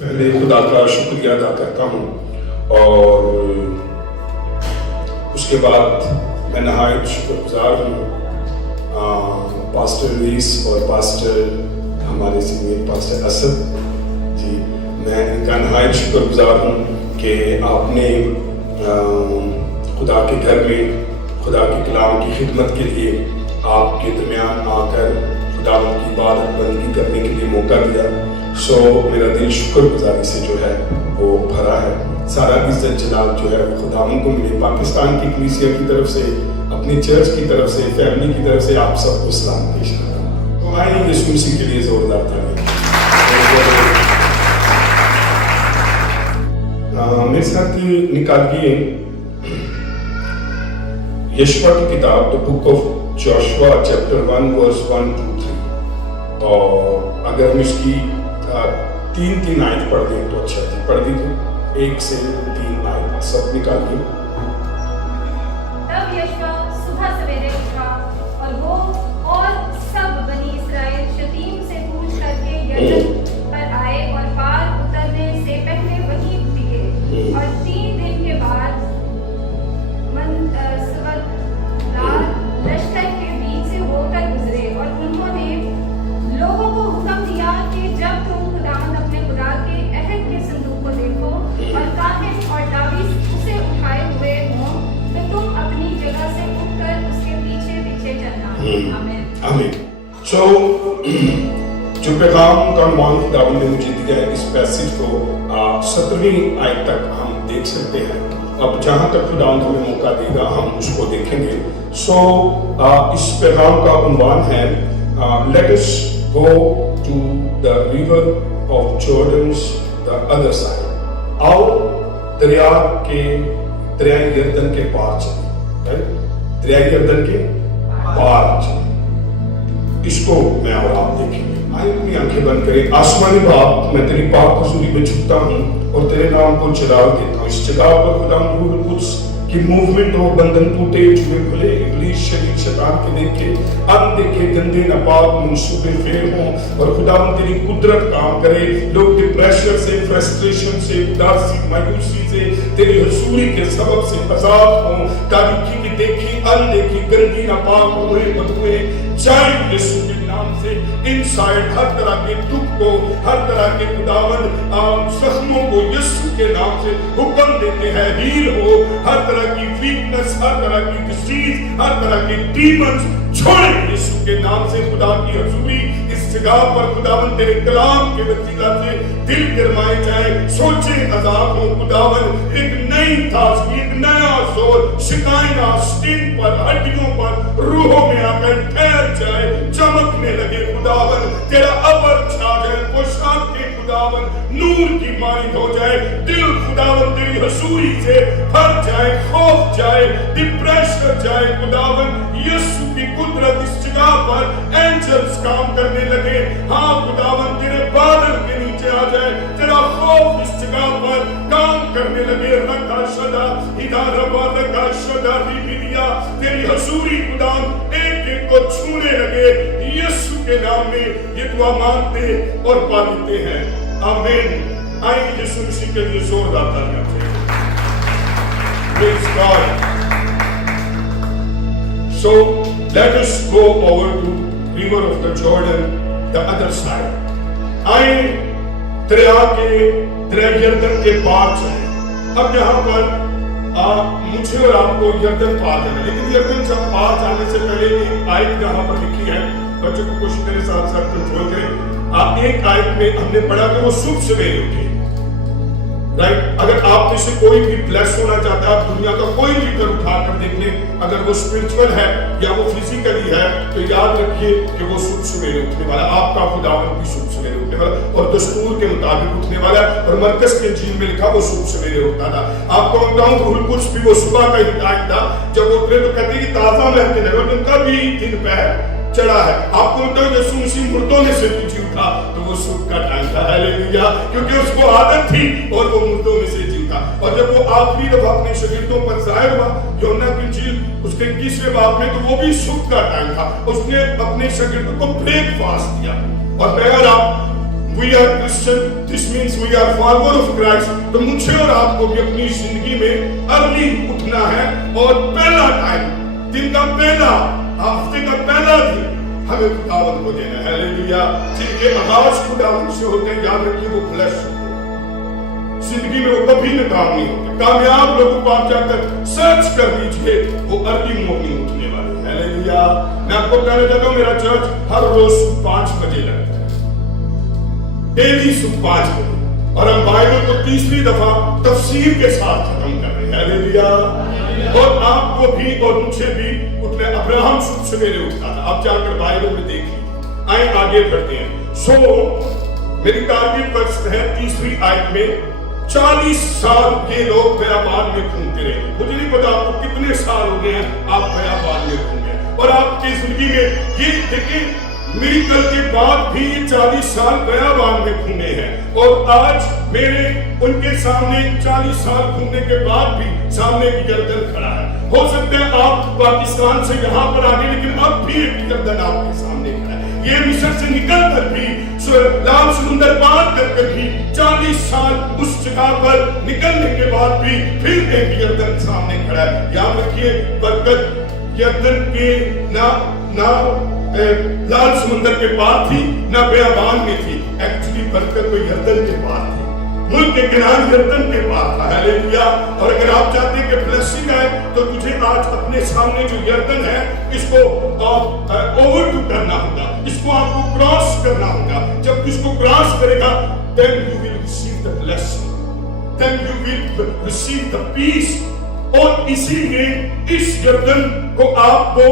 پہلے خدا کا شکریہ ادا کرتا ہوں اور اس کے بعد میں نہایت شکر گزار ہوں پاسٹر لوئس اور پاسٹر ہمارے سینئر پاسٹر اسد جی، میں ان کا نہایت شکر گزار ہوں کہ آپ نے خدا کے گھر میں خدا کے کلام کی خدمت کے لیے آپ کے درمیان آ کر خدا کی عبادت بندگی کرنے کے لیے موقع دیا. سو میرا دل شکر گزاری سے جو ہے وہ بھرا ہے. سارا عزت جلال جو ہے وہ خدا کو ملے. پاکستان کی کلیسیا کی طرف سے، اپنی چرچ کی طرف سے، فیملی کی طرف سے آپ سب کو سلام پیش کرتا ہوں. تو آئیں یسوع مسیح کے لیے زوردار تالیاں. میرے ساتھ نکالیے یشوع کی کتاب The Book of Joshua Chapter 1 verse 1 to 3. اور اگر میں اس کی تین آیت پڑھ دیں تو اچھا جی، پڑھ دیجیے 1 سے 3 آیت سب نکالیے. تب یشوع صبح سویرے اٹھا اور وہ اور سب بنی اسرائیل شتیم سے پوچھ کر کے یردن پر آئے اور پار اترنے سے پہلے وہیں ٹکے. اور 3 دن کے بعد لشکر کے بیچ سے ہو کر گزرے. اور انہوں نے لوگوں کو حکم دیا کہ جب تم خداوند اپنے خدا کے عہد کے صندوق کو دیکھو اور کاہن اور لاوی اسے اٹھائے ہوئے ہوں تو تم اپنی جگہ سے اٹھ کر اس کے پیچھے پیچھے چلنا. آمین. آمین. سو جو پیغام کا عنوان خداوند نے مجھے دیا ہے، اس پیسج کو 17ویں آیت تک ہم دیکھ سکتے ہیں. اب جہاں تک خداوند ہمیں موقع دے گا ہم اس کو دیکھیں گے. سو اس پیغام کا عنوان ہے let us go to the river of Jordan's the other side. آؤ دریائے یردن کے پار چلیں. دریائے یردن کے پار چلیں. اس کو میں اور آپ دیکھیں گے. آئے اپنی آنکھیں بند کریں. آسمانی باپ، میں تیری پاک حضوری میں جھکتا ہوں اور تیرے نام کو چراغ دیتا ہوں. اس جگہ پر خدا روح القدس کی موومنٹ ہو، بندن ٹوٹے، جوئے کھلے، ابلیس شریر شیطان کے دیکھے، ان دیکھے گندے ناپاک منصوبے فیل ہوں اور خدا تیری قدرت کام کرے. لوگ ڈپریشن سے، فرسٹریشن سے، اداسی، مایوسی سے تیری حضوری کے سبب سے آزاد ہوں. تاریکی کی دیکھی، ان دیکھی گندی ناپاک ہوئے بدوئے جائیں یسوع کے نام سے. انسائیڈ ہر طرح کے دکھ کو، ہر طرح کے خداوند زخموں کو یسوع کے نام سے حکم دیتے ہیں ہیل ہو. ہر طرح کی ویکنس، ہر طرح کی ڈیزیز، ہر طرح کے ڈیمنز چھوڑیں یسوع کے نام سے. خدا کی حضوری اس جگہ پر خداوند تیرے کلام کے وسیلہ سے دل گرمائے جائے، سوچیں آزاد ہوں. خداوند ایک نئی تازگی، ایک نیا زور شکائنا سکن پر، ہڈیوں پر، روحوں میں آ کر ٹھہر جائے، چمکنے لگے. خداوند تیرا ابر چھا جائے، پوشاکیں خداوند نور کی مانند ہو جائے. دل خداوند تیری حضوری سے بھر جائے، خوف جائے، ڈپریشن جائے. خداوند یسوع کی قدرت اس جگہ پر اینجلز کام کرنے لگے. ہاں خداوند تیرے بادل کے نیچے آ جائے. تیرا خوف اس جگہ پر کام کرنے لگے. رکھا شدہ ادارہ رکھا شدہ ریبیا تیری حضوری خداوند ایک ایک کو چھونے لگے. یسوع کے نام میں یہ دعا مانگتے اور پا لیتے ہیں. آمین. آئیں یسوع مسیح کے لیے زوردار تالیاں دیں. Praise God. So let us go over to river of the Jordan, the other side. آئیں دریا یردن کے پار چلیں. اب یہاں پر مجھے اور آپ کو یردن پار جانا ہے، لیکن یردن جب پار جانے سے پہلے ایک آیت یہاں پر لکھی ہے. بچوں کو کوشش کریں ساتھ ساتھ کنٹرول کریں. ایک آیت میں ہم نے پڑھا کہ وہ صبح سویرے اٹھے. رائٹ، اگر آپ میں سے کوئی بھی بلیس ہونا چاہتا ہے، آپ دنیا کا کوئی لیڈر اٹھا کر دیکھ لیں، اگر وہ اسپرچول ہے یا وہ فزیکلی ہے تو یاد رکھیے کہ وہ صبح سویرے اٹھنے والا. آپ کا خداوند بھی صبح سویرے اٹھنے والا اور دستور کے مطابق اٹھنے والا. اور مرکز کے انجیل میں لکھا وہ صبح سویرے اٹھتا تھا. آپ کو بتاؤں روح القدس بھی وہ صبح کا ہدایت تھا. جب وہ اٹھے تو کہتے ہیں تازہ محنت لگا تو کبھی دن پہر چڑھا ہے. آپ کو بتاؤں یسوع مسیح مردوں میں سے جی اٹھا تو وہ صبح کا ٹائم تھا. ہاللیلویا. کیونکہ اس کو عادت تھی اور وہ مردوں میں سے جی اٹھا. اور جب وہ آخری دفعہ اپنے شاگردوں پر ظاہر ہوا یوحنا کی انجیل اس کے 21ویں باب میں، تو وہ بھی صبح کا ٹائم تھا. اس نے اپنے شاگردوں کو بریک فاسٹ دیا. اور میں اور آپ we are Christian, this means we are follower of Christ. तो मुझे और आपको भी अपनी जिंदगी में अर्ली उठना है और पहला टाइम, दिन का पहला, हफ्ते का पहला दिन हमें खुदावंद को देना है। हालेलुया। जिनके आगाज खुदावंद से होते हैं, याद रखिए वो ब्लेस होते हैं। जिंदगी में वो कभी नाकाम नहीं होते। कामयाब लोगों को आप जाकर सर्च कर लीजिए, वो अर्ली मॉर्निंग उठने वाले हैं। हालेलुया। मैं आपको कहना चाहता हूँ, मेरा चर्च हर रोज 5 बजे लगता है, डेली सुबह 5 बजे, और हम बाइबल को तीसरी दफा तफसीर के साथ खत्म कर रहे हैं। हालेलुया। और आपको भी और मुझे भी उठने, अब्राहम सुबह सवेरे उठता था, आप जाकर बाइबल में देख लीजिए। आए आगे बढ़ते हैं। सो मेरी टारगेट वर्ष है तीसरी आयत में, 40 साल के लोग बयाबान में घूमते रहे। मुझे नहीं पता आपको कितने साल हो गए हैं आप बयाबान में घूमे, और आपकी जिंदगी में ये देखिए मिरेकल के बाद भी 40 साल बयाबान में घूमे हैं, और आज मेरे उनके सामने 40 साल घूमने के बाद भी सामने एक यरदन खड़ा है। हो सकता है आप पाकिस्तान से यहाँ पर आ गए, लेकिन अब भी एक यरदन आपके सामने खड़ा है। ये मिस्र से निकल कर भी, लाल समुंदर पार कर भी 40 साल उस जगह पर निकलने के बाद भी फिर एक यरदन सामने खड़ा है। याद रखिए, बरकत यरदन के ना लाल समुंदर के पार थी, ना बयाबान में थी। एक्चुअली बरकत तो यरदन के पार थी, मुल्क के किनारे यरदन के पार था। हालेलुया। और अगर आप चाहते हैं कि ब्लेसिंग आए, तो तुझे आज अपने सामने जो यरदन है, इसको ओवरटू करना होगा, इसको आपको क्रॉस करना होगा। जब तू इसको क्रॉस करेगा, then you will receive the blessing, then you will receive the peace। और इसीलिए इस यरदन को आपको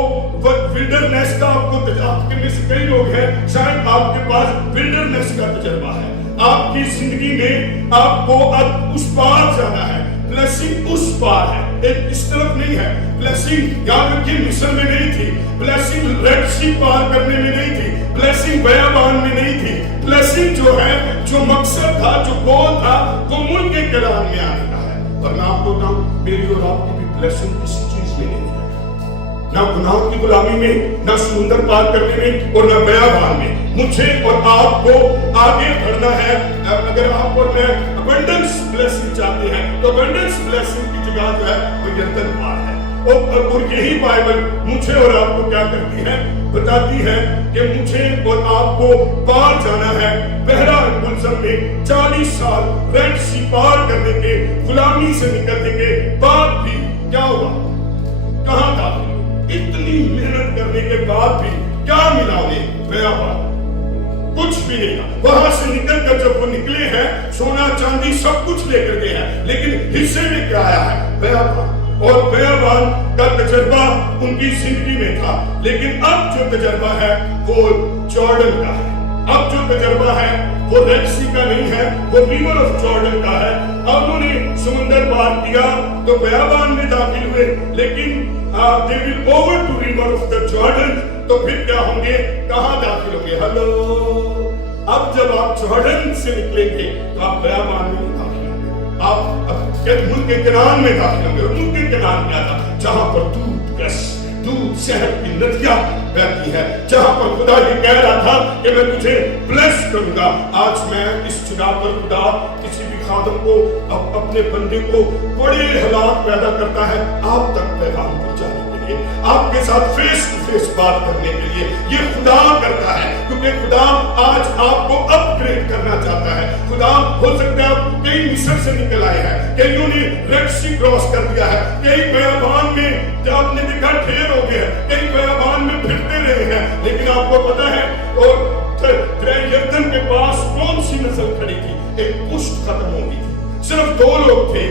विल्डरनेस का, आपके में से कई लोग हैं शायद आपके पास विल्डरनेस का तजर्बा है। आपकी जिंदगी में आपको अब उस पार जाना है। ब्लेसिंग उस पार है, एक इस तरफ नहीं है। ब्लेसिंग याद रखिए मिस्र में नहीं थी, ब्लेसिंग रेड सी पार करने में नहीं थी, ब्लेसिंग बयाबान में नहीं थी। ब्लेसिंग जो है, जो मकसद था, जो गोल था, वो मुल्क के किनारे में आने का है। और मैं आपको बताऊं, मेरी और आपकी भी ब्लेसिंग किसी चीज में नहीं है, ना गुनाह की गुलामी में, ना समुंदर पार करने में, और ना बयाबान में। मुझे और आपको आगे बढ़ना है। अगर आप और मैं अबंडेंस ब्लेसिंग चाहते हैं, तो अबंडेंस ब्लेसिंग की जगह जो है वो यरदन पार है। और यही बाइबल मुझे और आपको क्या करती है, बताती है कि मुझे और आपको पार जाना है बहरा गुलशन में। 40 साल रेड सी पार करने के, गुलामी से निकलने के बाद भी क्या हुआ, कहां था? इतनी मेहनत करने के बाद भी क्या मिला उन्हें? बयाबान, कुछ भी नहीं था। वहां से निकलकर जब वो निकले हैं, सोना चांदी सब कुछ लेकर गए हैं, लेकिन हिस्से में क्या आया है? बयाबान। और बयाबान का तजर्बा उनकी जिंदगी में था, लेकिन अब जो तजर्बा है वो जॉर्डन का है। अब जो तजर्बा है वो रेड सी का नहीं है, वो रिवर ऑफ जॉर्डन का है। अब उन्होंने समुंदर पार किया तो बयाबान में दाखिल हुए, लेकिन they will over to river of the Jordan, तो फिर क्या होंगे, कहां दाखिल होंगे? हेलो, अब जब आप जॉर्डन से निकलेंगे तो आप बयाबान में दाखिल होंगे, आप मुल्क के किनारे में दाखिल होंगे। और मुल्क के किनारे क्या था? जहां पर दूध शहद की नदियां बहती है, जहां पर खुदा ये कह रहा था कि मैं तुझे ब्लेस करूंगा। आज मैं इस जगह पर खुदा किसी भी खादम को, अपने बंदे को बड़े हालात पैदा करता है आप तक पैगाम पहुंचाने के लिए, आपके साथ फेस टू फेस बात करने के लिए। ये खुदा करता है, क्योंकि खुदा आज आपको अपग्रेड करना चाहता है। खुदा हो सकता है कई मिस्र से निकल आए हैं, कईयों ने रेड सी क्रॉस कर दिया है, कई बयाबान में आपने देखा ढेर हो गया, कई बयाबान में फिरते रहे हैं, लेकिन आपको पता है और यरदन के पास कौन सी नस्ल खड़ी थी? एक पुष्ट खत्म हो गई थी, सिर्फ 2 लोग थे,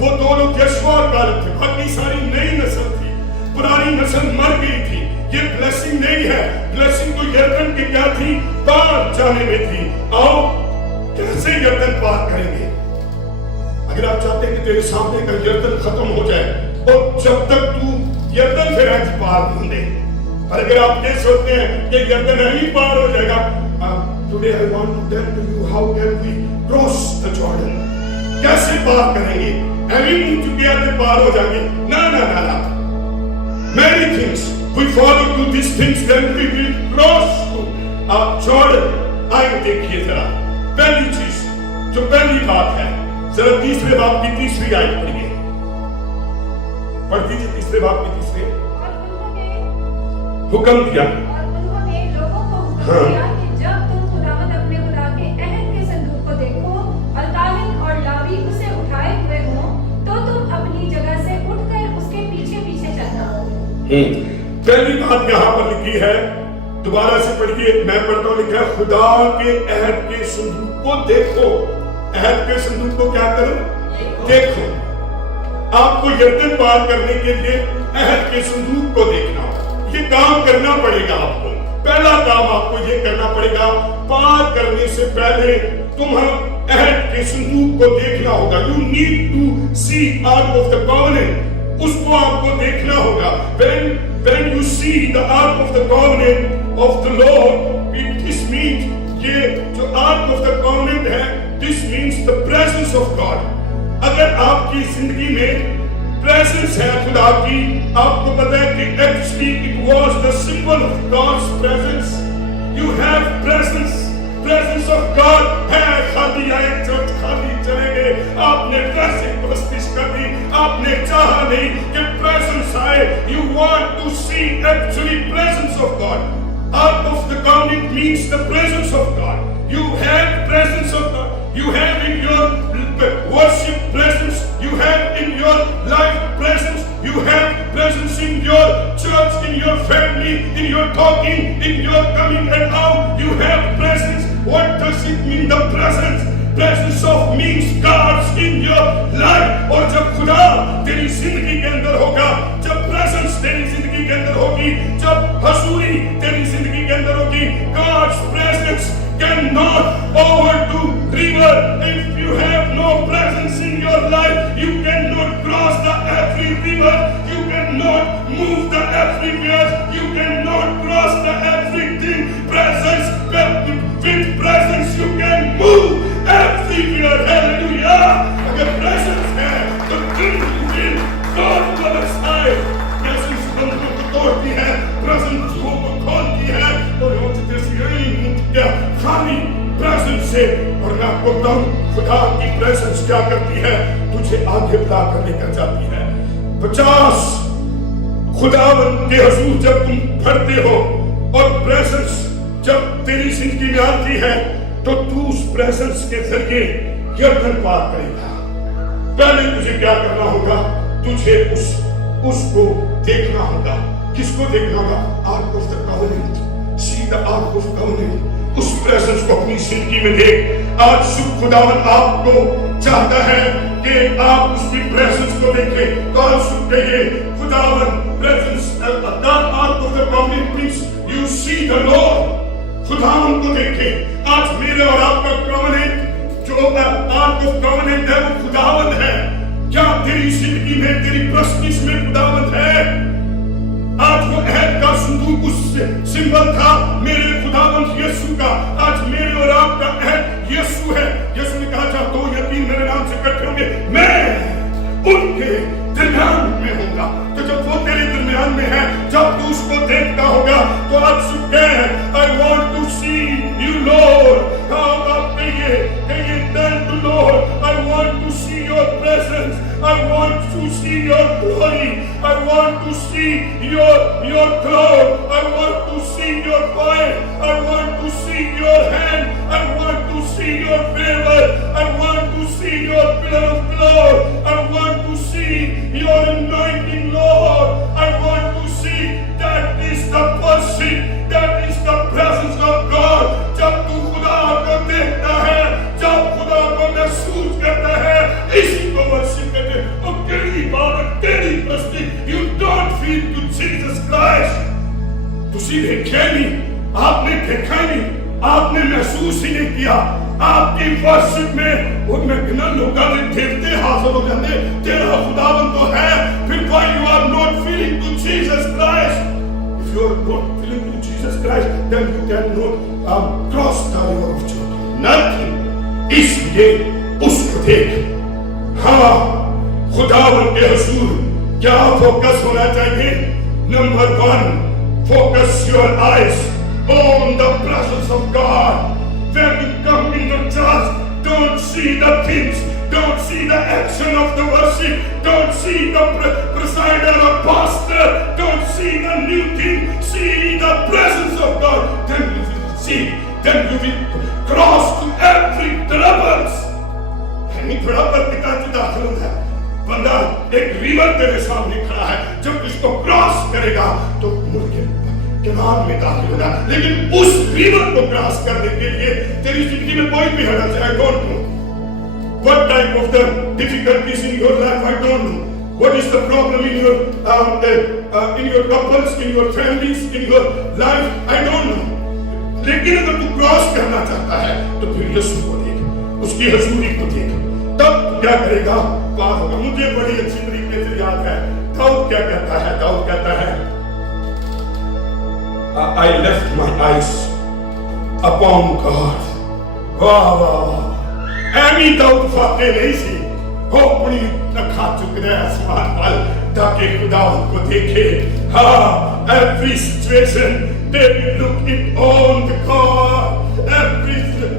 वो 2 लोग यशवा और कालेब थे, बाकी सारी नई नस्ल थी, पुरानी नस्ल मर गई थी। ये ब्लेसिंग नहीं है, ब्लेसिंग तो यरदन की क्या थी? पार जाने में थी। आओ कैसे यरदन पार करेंगे? अगर आप चाहते हैं कि तेरे सामने का यरदन खत्म हो जाए, और जब तक तू यरदन से राज पार नहीं दे, और अगर आप ये सोचते हैं कि यरदन ही पार हो जाएगा, today I want to tell to you how can we cross the Jordan, कैसे पार करेंगे? मुंह चुके आते पार हो जाएंगे? ना ना ना ना, many things we follow to these things, then we will cross to Jordan। आइए देखिए जरा पहली चीज, जो पहली बात है, जरा तीसरे बाब की तीसरी आयत पढ़िए। पढ़ दीजिए तीसरे बाब की तीसरी। और उन्होंने हुक्म दिया, लोगों को हुक्म दिया कि जब तुम खुदावंद अपने खुदा के अहद के संदूक को देखो और काहिन और लावी उसे उठाए हुए हो, तो तुम अपनी जगह से उठकर उसके पीछे पीछे चलना। पहली बात यहाँ पर लिखी है, दोबारा से पढ़िए, मैं पढ़ता हूँ, लिखा है खुदा के अहद के संदूक को देखो। अहद के संदूक को क्या करो? देखो। आपको यरदन पार करने के लिए अहद के संदूक को देखना होगा। ये काम करना पड़ेगा आपको। पहला काम आपको ये करना पड़ेगा, पार करने से पहले तुम्हें अहद के संदूक को देखना होगा। You need to see ark of the covenant, उसको आपको देखना होगा। When you see the ark of the covenant of the Lord, this means ये जो ark of the covenant है, this means the presence of God। अगर आपकी जिंदगी में presence है खुदा की, आपको पता है कि actually it was the symbol of God's presence। You have presence of God है। खाली आए चर्च, खाली चले गए, आपने वैसे प्रस्तिश कर दी, आपने चाहा नहीं कि presence आए। You want to see actually presence of God। Ark of the covenant means the presence of God। You have presence of God। You have in your worship presence, you have in your life presence, you have presence in your church, in your family, in your talking, in your coming and out, you have presence। What does it mean, the presence? Presence of means God's in your life। और जब खुदा तेरी जिंदगी के अंदर होगा, जब presence तेरी जिंदगी के अंदर होगी, जब हजूरी तेरी जिंदगी के अंदर होगी, God's presence cannot overdo river। If you have no presence in your life, you cannot cross the every river, you cannot move the everywhere, you cannot cross the everything। Presence, with presence you can move everywhere। Hallelujah। अगर presence है तो will God on the side। presence बंधनों को तोड़ती है, presence को खोलती है, और वो क्या खाली presence से। और मैं आपको बताऊं, खुदा की presence क्या करती है, तुझे आगे बढ़ा कर लेकर जाती है। 50 खुदावंद के हुजूर जब तुम खड़ते हो और presence जब तेरी जिंदगी में आती है, तो तू उस presence के जरिए यरदन पार करेगा। पहले तुझे क्या करना होगा, तुझे उसको देखना होगा। किसको देखना होगा? Arc of the covenant. See the arc of covenant. उस प्रेजेंस को अपनी जिंदगी में देख। आज शुभ खुदावंद आपको चाहता है कि आप उसकी प्रेजेंस को देखें। तो आज शुभ कहिए, खुदावंद presence, arc of the covenant means you see the Lord. खुदावंद को देखें। आज मेरे और आपका कॉवेनेंट, जो आर्क ऑफ कॉवेनेंट है, वो खुदावंद है। क्या तेरी जिंदगी में, तेरी प्रस्तिश में खुदावंद है? आज वो अहद का संदूक उस सिंबल था मेरे खुदावंद यीशु का। आज मेरे और आपका अहद यीशु है। यीशु ने कहा, जब 2 या 3 मेरे नाम से इकट्ठे होंगे, मैं उनके दरमियान में होगा। तो जब वो तेरे दरमियान में है, जब तू उसको देखता होगा, तो आज सुबह I want to see you Lord। आप कहिए thank you Lord, I want to see your presence, I want to see your glory, I want to see your cloud, I want to see your fire, I want to see your hand, I want to see your favor, I want to see your pillar of cloud, I want to see your anointing Lord, I want to see that is the worship, that is the presence of God। जब तू खुदा को देखता है, जब खुदा को महसूस करता है, इसी को वर्शिप करते हैं। और तेरी इबादत, तेरी प्रस्तुति, you don't feel to Jesus Christ। तुसी देखा नहीं, आपने देखा नहीं, आपने महसूस ही नहीं किया। आपकी वर्शिप में उनमें बिना लोगों के देवते हासिल हो जाते। तेरा खुदावंद तो है, फिर why you are not feeling to Jesus Christ? If you are not feeling to Jesus Christ, then you cannot cross the river of Jordan। Nothing। इसलिए उसको देख। हाँ, खुदावंद के हुजूर क्या फोकस होना चाहिए? Number 1, focus your eyes on the presence of God। When you come in the church, don't see the things, don't see the action of the worship, don't see the presider or pastor, don't see the new thing, see the presence of God. Then you will see, then you will cross to every troubles. नहीं trouble पिताजी दाखिल है, बंदा एक river तेरे सामने खड़ा है, जब इसको क्रॉस करेगा तो मुड़ के किनार में दाखिल होगा, लेकिन उस रिवर को क्रॉस करने के लिए तेरी जिंदगी में कोई भी हड़ा चाहे, I don't know what type of the difficulties in your life, I don't know what is the problem in your couples, in your families, in your life, I don't know. लेकिन अगर तू क्रॉस करना चाहता है तो फिर यीशु को देख, उसकी हजूरी को देख, तब क्या करेगा, पार होगा। मुझे बड़ी अच्छी तरीके से याद है दाऊद क्या कहता है, दाऊद कहता है I left my eyes upon God. वाह वाह वाह, ऐनी दाऊद फाते नहीं सी, वो अपनी रखा चुके हैं आसमान पर ताकि खुदा उनको देखे। हाँ, every situation they will look it on the God.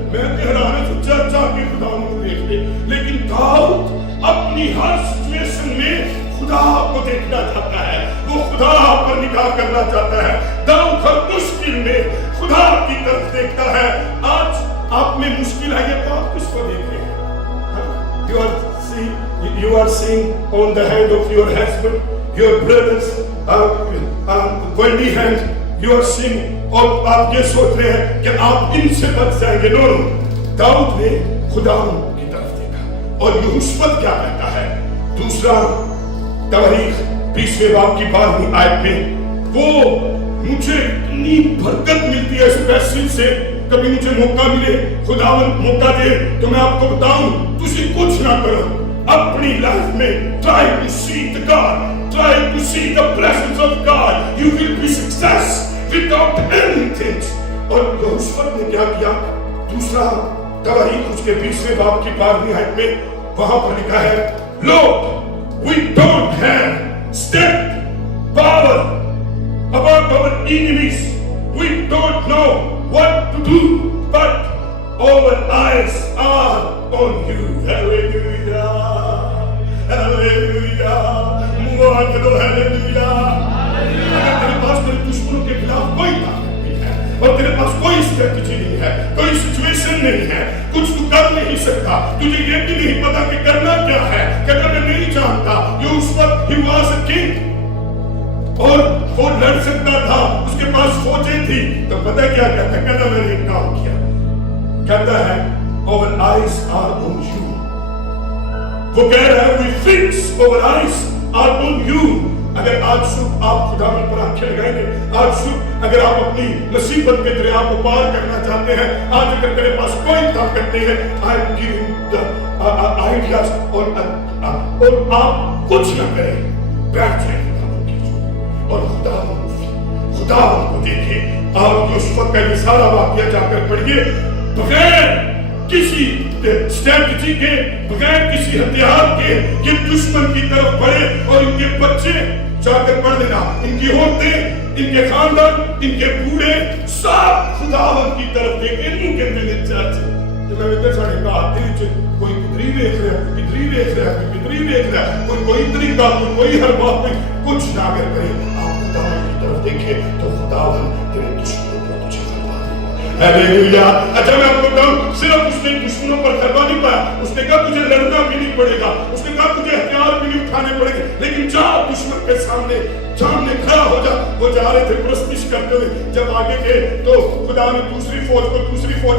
मैं हैरान हूँ चर्चा के खुदा उनको देखते, लेकिन दाऊद अपनी हर सिचुएशन में खुदा को देखना चाहता है, वो खुदा पर निगाह करना चाहता है। दाऊद हर मुश्किल में खुदा की तरफ देखता है। आज आप में मुश्किल आई है तो आप किसको देख रहे हैं? You are seeing on the hand of your husband, your brothers, worldly hand. You are seeing, और आप ये सोच रहे हैं कि आप इनसे बच जाएंगे। नो, दाऊद ने खुदा की तरफ देखा। और यहोशू क्या कहता है? दूसरा तवारीख 20वें बाब की 12वीं आयत में, वो मुझे इतनी बरकत मिलती है इस पैसे से, कभी मुझे मौका मिले, खुदावंद मौका दे तो मैं आपको बताऊं, तुझे कुछ ना करो अपनी लाइफ में, try to see the God, try to see the presence of God, you will be success without anything. और यहोशू ने क्या किया? दूसरा तवारीख उसके 20वें बाब की 12वीं आयत में वहां पर लिखा है, Lord, we don't have strength, power above our enemies, we don't know what to do, but our eyes are on you. Hallelujah, hallelujah, मुबारक दो, hallelujah. अगर तेरे पास तेरे दुश्मनों के खिलाफ कोई ताकत नहीं है और तेरे पास कोई स्ट्रेटजी नहीं है, कोई सिचुएशन नहीं है, कुछ तू कर नहीं सकता, तुझे ये भी नहीं पता कि करना क्या है, कहता मैं नहीं जानता। ये उस वक्त he was a king और वो लड़ सकता था, उसके पास फौजें थी, तो पता क्या कहता? कहता मैंने एक काम किया, कहता है our eyes are on you. वो कह रहा है we fix our eyes are on you. अगर आज सुबह आप खुदा पर आंखें लगाएंगे, आज सुबह अगर आप अपनी मुसीबत के दरिया को पार करना चाहते हैं, आज अगर तेरे पास कोई ताकत नहीं है, I am giving the ideas और आप कुछ न करें, बैठ जाए और खुदा को देखे। आप यूसुफ का ये सारा वाकया जाकर पढ़िए, बगैर किसी स्ट्रैटेजी के, बगैर किसी हथियार के ये दुश्मन की तरफ बढ़े और इनके बच्चे जाकर पढ़ देना, इनकी औरतें, इनके खानदान, इनके बूढ़े सब खुदावंद की तरफ देखे। इनके मिले चाचे तो मैं इधर साढ़े का आते ही कोई कितनी देख रहा है, कितनी देख रहा है, कितनी देख रहा है, कोई तरीका, कोई हर बात में कुछ ना कर करे। आप खुदावंद की तरफ देखे तो खुदावंद तेरे दुश्मनों पर तुझे करवा देगा। हालेलुया। अच्छा मैं आपको बताऊं, सिर्फ उसने दुश्मनों पर करवा नहीं पाया, उसने कहा तुझे लड़ना भी नहीं पड़ेगा, उसने कहा तुझे हथियार भी नहीं उठाने पड़ेंगे, लेकिन जा दुश्मन के सामने खड़ा हो जा। वो जा रहे थे प्रस्तिश करते हुए, जब आगे गए तो खुदा ने दूसरी फौज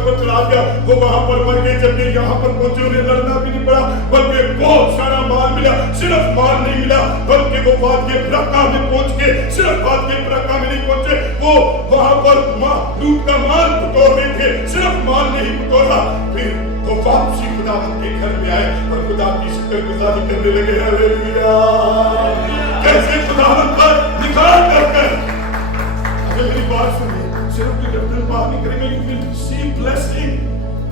पर चला दिया, वो वहां पर मर गए। जब ये यहाँ पर पहुंचे उन्हें लड़ना भी नहीं पड़ा, बल्कि बहुत सारा माल मिला। सिर्फ माल नहीं मिला, बल्कि वो बात के फराका में पहुंच गए। सिर्फ बात के फराका में नहीं पहुंचे, वो वहां पर लूट का माल बटोर रहे थे, सिर्फ माल नहीं बटोरा। फिर वो वापसी खुदावंद के घर में आए और खुदा की शुक्रगुजारी करने लगे। हालेलुया। कैसे खुदावंद पर निगाह करकर, अगर मेरी बात सुनिए, सिर्फ गर्दन पार नहीं करेंगे, you will see blessing।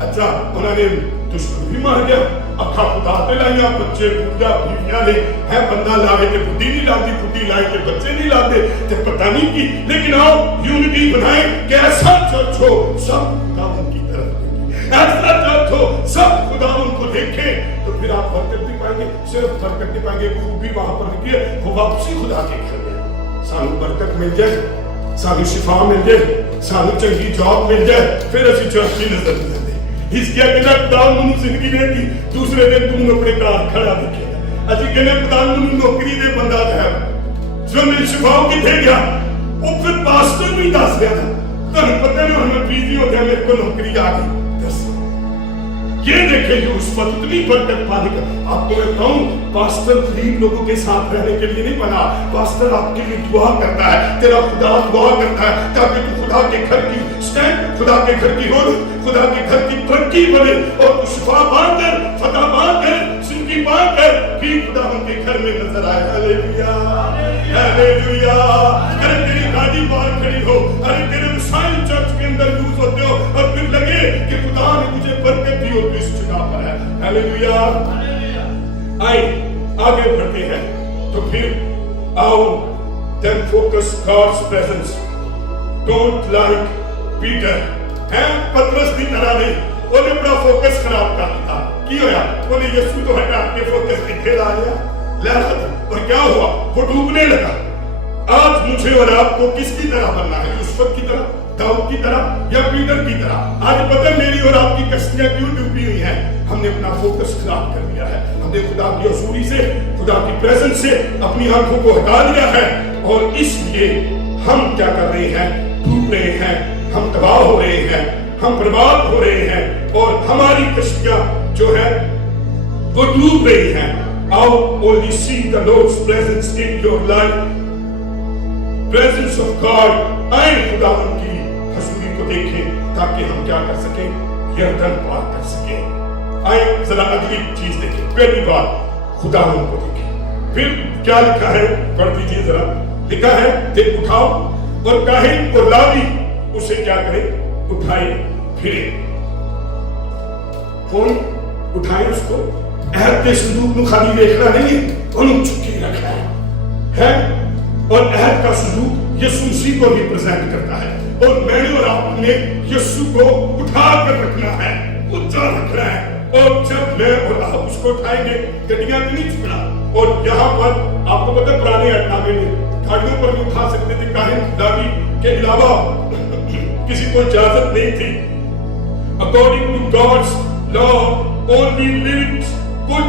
अच्छा उन्होंने दुश्मन भी मार गया, अखा खुदा पे लाइया, बच्चे बूढ़ा बीवियां ले है, बंदा लावे के बुद्धि नहीं लाती, बुद्धि लाए के बच्चे नहीं लाते, ते पता नहीं की। लेकिन आओ यूनिटी बनाए कि ऐसा चर्च हो सब खुदावंद की तरफ, ऐसा चर्च जरूरत हो सब खुदा उनको देखें तो फिर आप बरकत भी पाएंगे। सिर्फ बरकत नहीं पाएंगे, खूबी वहां पर लिखी है, वो वापसी खुदा के घर में सानू बरकत मिल जाए, सानू शिफा मिल जाए, सानू चंगी जॉब मिल जाए, फिर असी चौथी नजर नहीं देते। इसके अगला खुदा मैनू जिंदगी देती, दूसरे दिन तुम अपने घर खड़ा दिखेगा। असी कहने खुदा मैनू नौकरी दे, बंदा है जो मेरी शिफाओ किथे गया, वो फिर पास्टर भी दस गया था, तुम पता नहीं हमें बिजी हो गया, मेरे को नौकरी आ गई। ये देखें जो उस वक्त इतनी बरकत पाने का। आपको मैं कहूं, पास्टर गरीब लोगों के साथ रहने के लिए नहीं बना, पास्टर आपके लिए दुआ करता है, तेरा खुदा दुआ करता है ताकि तू खुदा के घर की स्टैंड, खुदा के घर की हो, खुदा के घर की तरक्की बने और तू शिफा पाकर, फतह पाकर, जिंदगी पाकर कि खुदा उनके घर में नजर आए। Hallelujah, hallelujah. अरे तेरी गाड़ी बाहर खड़ी हो, अरे तेरे मिसाइल चर्च के अंदर यूज होते हो और फिर लगे कि खुदा ने मुझे बरकत दी हो तो इस जगह पर है। हालेलुया। आइए आगे बढ़ते हैं तो फिर आओ then focus God's presence. Don't like Peter. है पतरस की तरह नहीं, ਉਹਨੇ अपना फोकस खराब कर दिया। की होया? ਉਹने यीशु तो हटा के फोकस दिखे ला लिया, ले खत्म। और क्या हुआ? वो डूबने लगा। आज मुझे और आपको किसकी तरह बनना है? यूसुफ की तरह, दाऊद की तरह या पीटर की तरह? आज पता मेरी और आपकी कश्तियां क्यों डूबी हुई हैं? हमने अपना फोकस खराब कर लिया है। हमने खुदा की हजूरी से, खुदा की प्रेजेंस से अपनी आंखों को हटा लिया है और इसलिए हम क्या कर रहे हैं? डूब रहे हैं, हम तबाह हो रहे हैं, हम बर्बाद हो रहे हैं और हमारी कश्तियां जो है वो डूब रही हैं। आओ only see the Lord's presence in your life. Presence of God. आए खुदावन की हजूरी को देखें ताकि हम क्या कर सकें? यरदन पार कर सकें। आए जरा अगली चीज देखें। पहली बात खुदावन को देखें। फिर क्या लिखा है? पढ़ दीजिए जरा। लिखा है ते उठाओ और काहिन और लावी उसे क्या करे? उठाए फिरे। कौन उठाए उसको? अहद के संदूक में खाली देखना नहीं है, उन्हें चुकी रखना है। और अहद का संदूक यीशु मसीह को रिप्रेजेंट करता है और मैंने और आपने यीशु को उठा कर रखना है, ऊंचा रखना है। और जब मैं और आप उसको उठाएंगे, गड्डियां भी नहीं चुकना। और यहाँ पर आपको पता है पुराने अहदनामे में गाड़ियों पर भी उठा सकते थे, काहिन लावी के अलावा किसी को इजाजत नहीं थी। According to God's law, only living could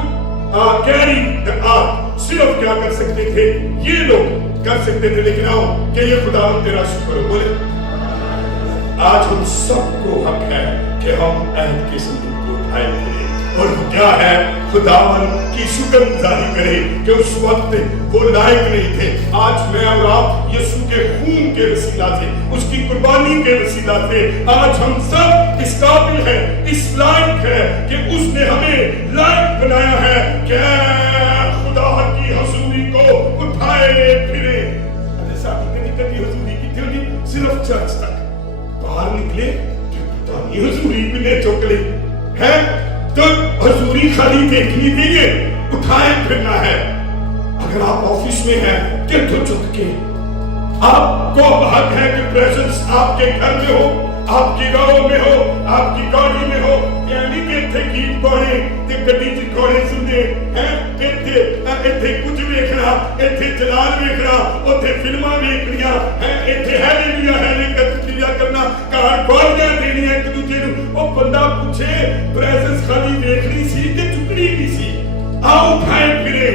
carry the ark. सिर्फ क्या कर सकते थे? ये लोग कर सकते थे। लेकिन आओ कि ये खुदा तेरा शुक्र बोले, आज हम सबको हक है कि हम अहद के संदूक को उठाएंगे और क्या है? खुदावन की शुक्रगुजारी करें कि उस वक्त वो लायक नहीं थे। आज मैं और आप यीशु के खून के वसीला से, उसकी कुर्बानी के वसीला से आज हम सब इस काबिल हैं, इस लायक है कि उसने हमें लायक बनाया है कि खुदा की हजूरी को उठाए फिरे। कभी हजूरी की क्यों नहीं? सिर्फ चर्च तक बाहर निकले हजूरी भी ले चुक ली है तो हजूरी खाली देखनी नहीं है, उठाए फिरना है। अगर आप ऑफिस में हैं तो झुक के आपको हक है कि प्रेजेंस आपके घर में हो, आपकी गाँव में हो, आपकी गाड़ी में हो। यानी कि इत्थे गीत गाने ते गड्डी च गाने सुनने हैं, इत्थे कुछ देखना, इत्थे जलाल देखना, उथे फिल्मां देखनियां हैं, इत्थे हालेलुया हालेलुया करना, कार गालियां देनियां एक दूजे नूं। ओ बंदा पूछे प्रेजेंस खाली देखनी सी कि चुकनी भी सी? आओ उठाए फिरे।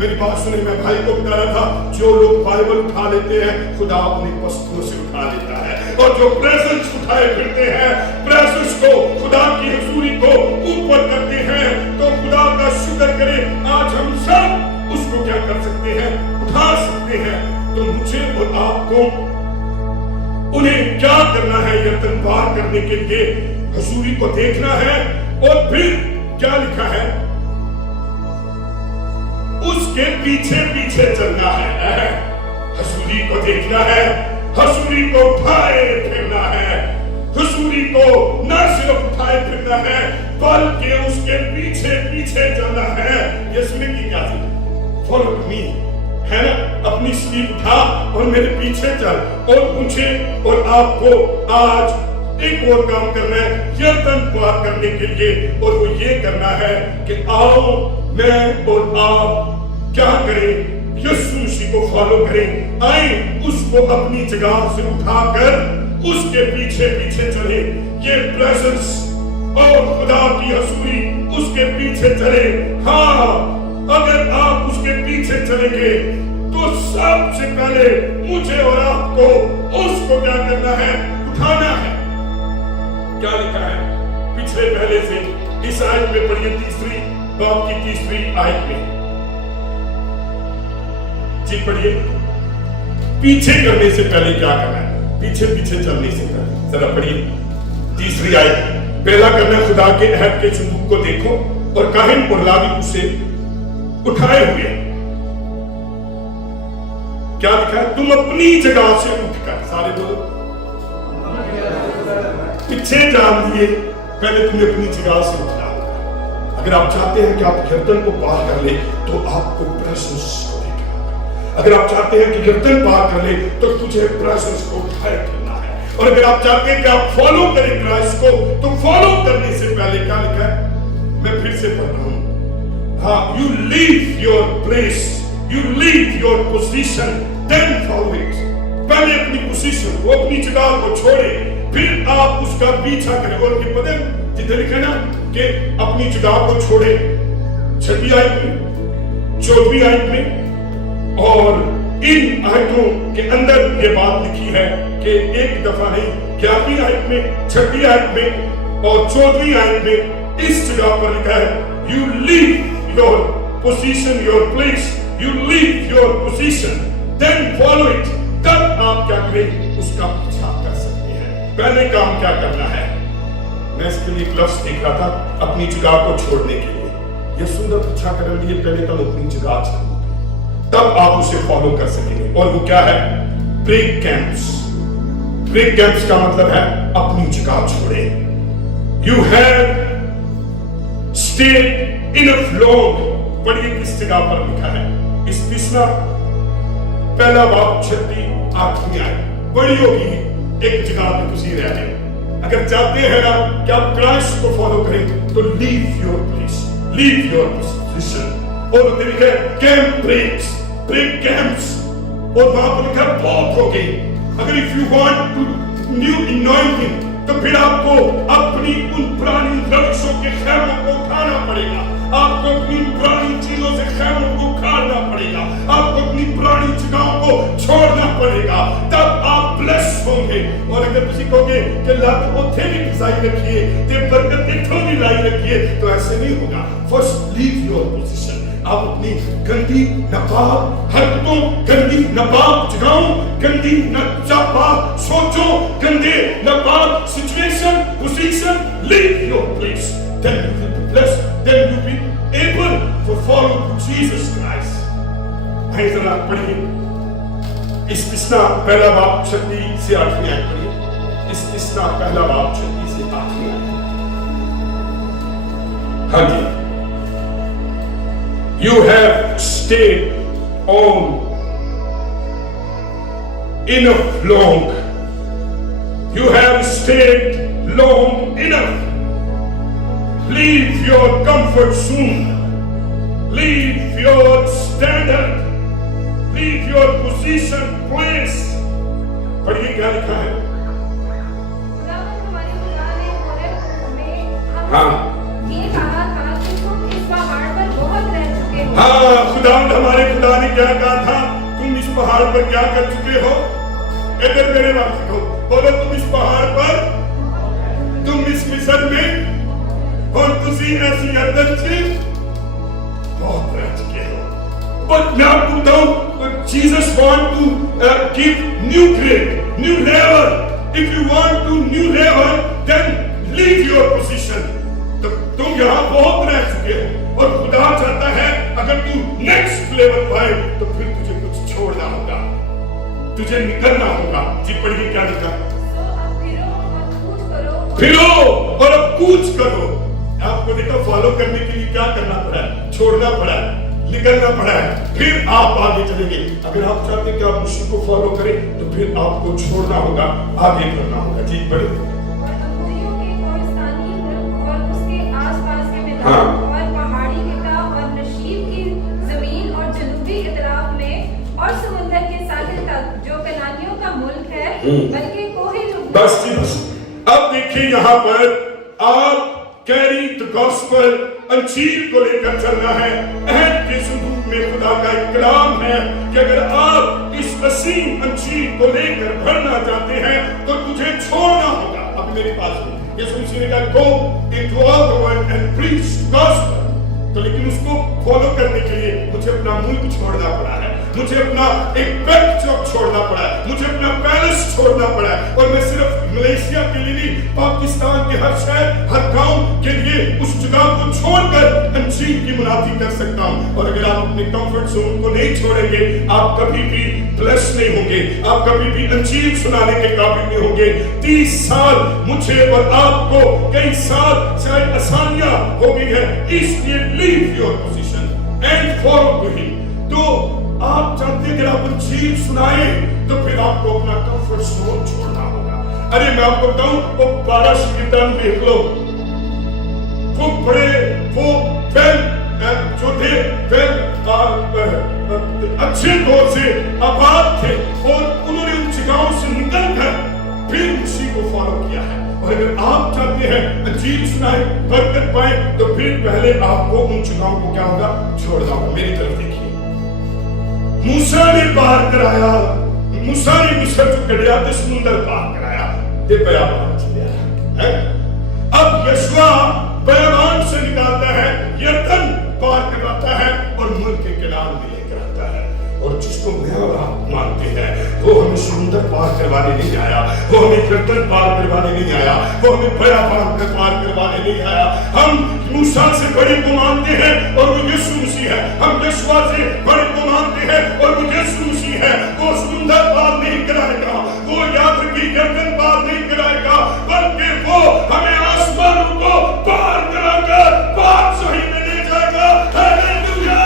मेरी बात सुने, मैं भाई को बता रहा था, जो लोग बाइबल उठा लेते हैं खुदा अपनी पस्तों से उठा लेता है, और जो प्रेजेंस उठाए फिरते हैं, प्रेजेंस को, खुदा की हजूरी को ऊपर करते हैं, तो खुदा का शुक्र करें आज हम सब उसको क्या कर सकते हैं? उठा सकते हैं। तो मुझे और आपको उन्हें क्या करना है? यर्दन पार करने के लिए हजूरी को देखना है और फिर क्या लिखा है? उसके पीछे पीछे चलना है। हजूरी को देखना है, हजूरी को उठाए फिरना है, हजूरी को न सिर्फ उठाए फिरना है बल्कि उसके पीछे पीछे चलना है। यीशु ने की क्या थी? फॉलो मी, है ना? अपनी स्लीप उठा और मेरे पीछे चल। और मुझे और आपको आज एक और काम करना है यर्दन पार करने के लिए, और वो ये करना है कि आओ मैं और आप क्या करें, यीशु मसीह को फॉलो करें, आए उसको अपनी जगह से उठाकर उसके पीछे पीछे चले। ये प्रेजेंस और खुदा की हजूरी उसके पीछे चले। हाँ, अगर आप उसके पीछे चलेंगे तो सबसे पहले मुझे और आपको उसको क्या करना है, उठाना है। क्या लिखा है पिछले पहले से इस आयत में पढ़िए, तीसरी बाब की तीसरी आयत में जी पढ़िए। पीछे करने से पहले क्या करना है, पीछे पीछे चलने से पहले जरा पढ़िए तीसरी आयत। पहला करना है खुदा के अहद के संदूक को देखो और काहिन और लावी उसे उठाए हुए। क्या लिखा है, तुम अपनी जगह से उठकर, सारे बोलो, पीछे जान दिए, पहले तुम्हें अपनी जगह से उठना होगा। अगर आप चाहते हैं कि आप यर्दन को पार कर ले तो आपको प्रेजेंस को देखना। अगर आप चाहते हैं कि यर्दन पार कर ले तो तुझे प्रेजेंस को उठाए करना है। और अगर आप चाहते हैं कि आप फॉलो करें क्राइस्ट को, तो फॉलो करने से पहले क्या लिखा है, मैं फिर से पढ़ रहा हूं। हाँ, you leave your place, you leave your position, then follow it. पहले अपनी पोजीशन को, अपनी जगह को छोड़े, फिर आप उसका पीछा करें। और ये पता है जिधर लिखा ना कि अपनी जगह को छोड़े, 6वीं आयत में, 14वीं आयत में, और इन आयतों के अंदर ये बात लिखी है कि एक दफा नहीं, 11वीं आयत में, 6वीं आयत में और 14वीं आयत में इस जगह पर लिखा है, you leave your position, your place, you leave your position, then follow it. तब आप क्या करें, उसका पीछा कर सकते हैं। पहले काम क्या करना है, मैं इसके लिए लफ्ज देख रहा था, अपनी जगह को छोड़ने के लिए। यह सुंदर पीछा करने के लिए पहले तो अपनी जगह छोड़ो, तब आप उसे फॉलो कर सकेंगे। और वो क्या है, ब्रेक कैंप्स। ब्रेक कैंप्स का मतलब है अपनी जगह छोड़े। You have stayed enough long, पढ़िए किस जगह पर लिखा है, इस पिछला पहला बाब 6-8 आयत बड़ी होगी, एक जगह पे तुसी रह गए। अगर चाहते हैं ना कि आप क्राइस्ट को फॉलो करें तो leave your place, leave your position. और लिखा है कैंप ब्रेक्स, ब्रेक कैंप्स, और वहां पर लिखा बहुत हो गई। अगर if you want to new anointing तो फिर आपको अपनी उन पुरानी रविशों के खैमों को उठाना पड़ेगा, आपको अपनी पुरानी चीजों से खैमों को उखाड़ना पड़ेगा, आपको अपनी पुरानी जगहों को छोड़ना पड़ेगा, तब आप ब्लेस होंगे। और अगर किसी कहोगे कि लत उथे भी फसाई रखिए, ते बरकत इथों भी लाई रखिए, तो ऐसे नहीं होगा। First leave your position. आप अपनी गंदी नापाक हरकतों, गंदी नापाक जगहों, गंदी नापाक सोचों, गंदे नापाक situation, position, leave your place, then you will be blessed, then you will be able to follow Jesus Christ। आइए जरा पढ़िए इस पिछला पहला बाब 6 से 8 आयत पढ़िए, इस पिछला पहला बाब 6 से 8 आयत। हाँ जी, you have stayed on enough long, you have stayed long enough, leave your comfort zone, leave your standard, leave your position, place। पढ़िए क्या लिखा है, खुदावंद हमारे खुदा ने होरेब में हमसे हाँ ये कहा था कि तुम इस पहाड़ पर बहुत रह चुके हो। हाँ, खुदावंद हमारे खुदा ने क्या कहा था, तुम इस पहाड़ पर क्या कर चुके हो। इधर मेरे बात देखो, बोलो तुम इस पहाड़ पर, तुम इस मिस्र में, और तुसी ऐसी यर्दन से बहुत रह चुके हो। But मैं आपको बताऊं, Jesus want to give new grade, new level. If you want to new level, then leave your position. तो तुम यहाँ बहुत रह चुके हो और खुदा चाहता है अगर तू नेक्स्ट लेवल पाए तो फिर तुझे कुछ छोड़ना होगा, तुझे निकलना होगा। जी पढ़िए क्या लिखा, सो अब फिरो और कूच करो, फिरो और अब कूच करो। आपको देखा फॉलो करने के लिए क्या करना पड़ा है, छोड़ना पड़ा है, निकलना पड़ा है, फिर आप आगे चलेंगे। अगर आप चाहते हैं कि आप उसी को फॉलो करें तो फिर आपको छोड़ना होगा, आगे बढ़ना होगा। जी पढ़े, और बल्कि कोहे जो बस जी बस। अब देखिए यहाँ पर आप कैरी द गॉस्पेल, अंजील को लेकर चलना है। अहद के संदूक में खुदा का एक कलाम है कि अगर आप इस असीम अंजील को लेकर बढ़ना चाहते हैं तो तुझे छोड़ना होगा। अब मेरे पास यीशु मसीह ने कहा go into all the world and preach the gospel, तो लेकिन उसको फॉलो करने के लिए मुझे अपना मुल्क छोड़ना पड़ा है, मुझे अपना एक बैंक जॉब छोड़ना पड़ा है, मुझे अपना पैलेस छोड़ना पड़ा है। और मैं सिर्फ मलेशिया के लिए नहीं, पाकिस्तान के हर शहर, हर गांव के लिए उस जगह को छोड़कर अंजील की मुनादी कर सकता हूं। और अगर आप अपने कंफर्ट जोन को नहीं छोड़ेंगे, आप कभी भी ब्लेस नहीं होंगे, आप कभी भी अंजील सुनाने के काबिल नहीं होंगे। 30 साल मुझे और आपको कई साल शायद आसानियां हो गई है, इसलिए leave your position and follow to him. तो आप चाहते हैं कि आप अंजील सुनाए तो फिर आपको अपना कंफर्ट जोन छोड़ना होगा। अरे मैं आपको बताऊं, वो 12 शागिर्दान देख लो, वो बड़े वो जो थे अच्छे तौर से आबाद थे और उन्होंने उन जगहों से निकलकर फिर उसी को फॉलो किया है। और अगर आप चाहते हैं अंजील सुनाए, बरकत पाए, तो फिर पहले आपको उन जगहों को क्या होगा, छोड़ना होगा। मेरी तरफ देखिए, मूसा ने पार कराया, मूसा ने मिस्र को कढ़िया ते समुंदर पार कराया ते बयाबान चलिया है। अब यशवा बयाबान से निकालता है, यरदन पार करवाता है और मुल्क के किनारे में लेकर आता है। और जिसको मैं और आप मानते हैं, वो हमें समुंदर पार करवाने नहीं आया, वो हमें यरदन पार करवाने नहीं आया, वो हमें बयाबान पार करवाने नहीं आया। हम मूसा से बड़े को मानते हैं और वो यीशु मसीह है, हम यशवा से बड़े को मानते हैं और वो यीशु मसीह है। वो समुंदर पार नहीं कराएगा, वो याद रखिए यरदन पार नहीं कराएगा, बल्कि वो हमें आसमानों को पार कराकर बादशाही में ले जाएगा। हालेलुया!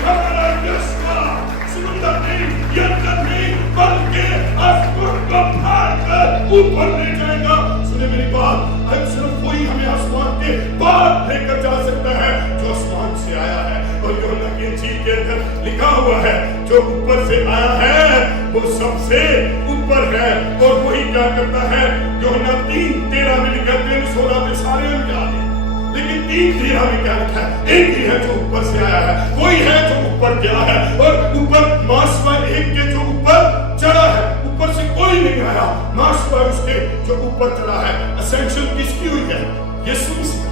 हमारा यीशु समुंदर नहीं, यरदन नहीं, बल्कि आसमान को पार कर ऊपर ले जाएगा। सुने मेरी बात, सिर्फ वही हमें आसमान के पार लेकर जा सकता है जो आसमान से आया है। और यूहन्ना की इंजील के अंदर लिखा हुआ है, जो ऊपर से आया है वो सबसे ऊपर है। और वही क्या करता है, यूहन्ना 3:13 में लिखा है, 16 में सारे हम याद है, लेकिन 3:13 में क्या लिखा है, एक ही है जो ऊपर से आया है, वही है जो ऊपर गया है। और ऊपर मासवा एक के जो ऊपर चढ़ा है, ऊपर से कोई नहीं आया, मासवा उसके जो ऊपर चढ़ा है। असेंशन किसकी हुई है, यीशु मसीह।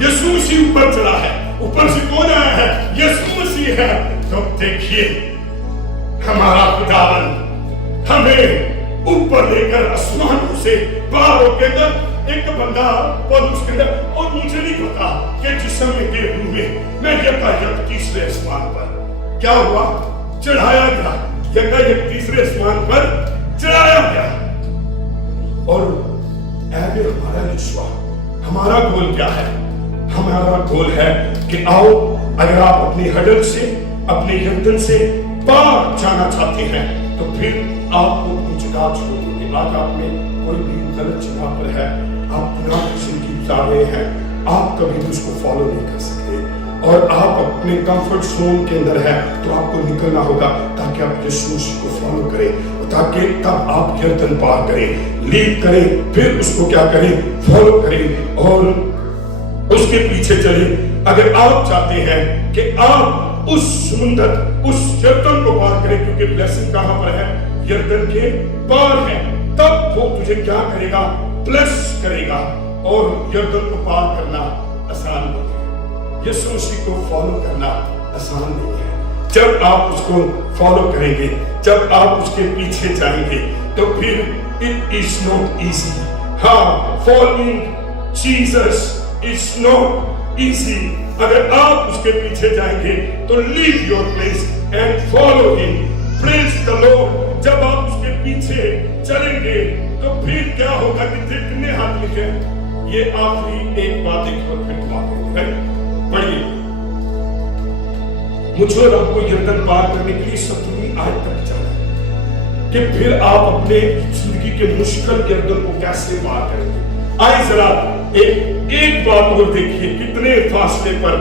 यीशु मसीह ऊपर चढ़ा है, ऊपर से कौन आया है, यीशु मसीह है। तो देखिए हमारा खुदावन हमें ऊपर लेकर आसमानों से पार होकर एक बंदा पौलुस के अंदर, और मुझे नहीं पता कि जिस समय के रूम में मैं यकायक तीसरे आसमान पर क्या हुआ, चढ़ाया गया, यकायक तीसरे आसमान पर चढ़ाया गया। और ऐसे हमारा विश्वा, हमारा गोल क्या है, हमारा गोल है कि आओ, अगर आप अपनी हडल से, अपने यरदन से पार जाना चाहते हैं तो फिर आपको अपनी जगह छोड़नी। आज आप में कोई भी गलत जगह पर है, आप गुनाह की जिंदगी गुजार रहे हैं, आप कभी भी उसको फॉलो नहीं कर सकते और आप अपने कंफर्ट जोन के अंदर है, तो आपको निकलना होगा ताकि आप यीशु मसीह को फॉलो करें, ताकि तब आप यरदन पार करें, लीड करें, फिर उसको क्या करें, फॉलो करें और उसके पीछे चलें। अगर आप चाहते हैं कि आप उस समुंदर, उस यरदन को पार करें, क्योंकि ब्लेसिंग कहां पर है, यरदन के पार है, तब वो तुझे क्या करेगा, ब्लेस करेगा। और यरदन को पार करना आसान नहीं है, यीशु मसीह को फॉलो करना आसान नहीं है। जब आप उसको फॉलो करेंगे, जब आप उसके पीछे जाएंगे, तो फिर इट इज नॉट इजी। हाँ, following Jesus is not easy. अगर आप उसके पीछे जाएंगे तो leave your place and follow him. Praise the Lord. जब आप उसके पीछे चलेंगे तो फिर क्या होगा कि कितने हाथ लिखे, ये आखिरी एक बात एक बार फिर दुआ करेंगे, पढ़िए। मुझे और आपको यरदन पार करने के लिए सतुनी आज तक जाना है कि फिर आप अपने जिंदगी के मुश्किल यरदन को कैसे पार करेंगे। आइए जरा एक बात और देखिए, कितने फासले पर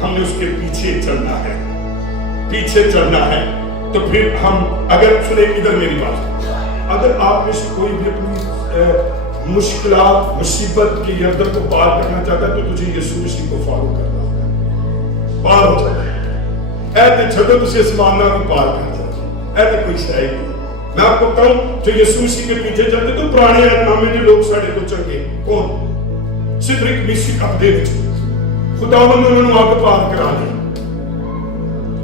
हमने उसके पीछे चलना है, पीछे चलना है। तो फिर हम अगर सुने, इधर मेरी बात, اگر آپ میں سے کوئی بھی اپنی مشکلات مصیبت کی گردن کو پار کرنا چاہتا ہے تو تجھے یسوع مسیح کو فالو کرنا ہوگا. پار ہو جائے اے چھوٹے تجھے اسمانہ کو پار کر جائے اے کوئی شے نہیں. میں آپ کو بتاؤں جو یسوع مسیح کے پیچھے چلتے تو پرانے عہد میں جو لوگ ساڑے کو چنگے کون صدرک میشک ابدینیگو خداوند نے انہوں آگے پار کرا لی.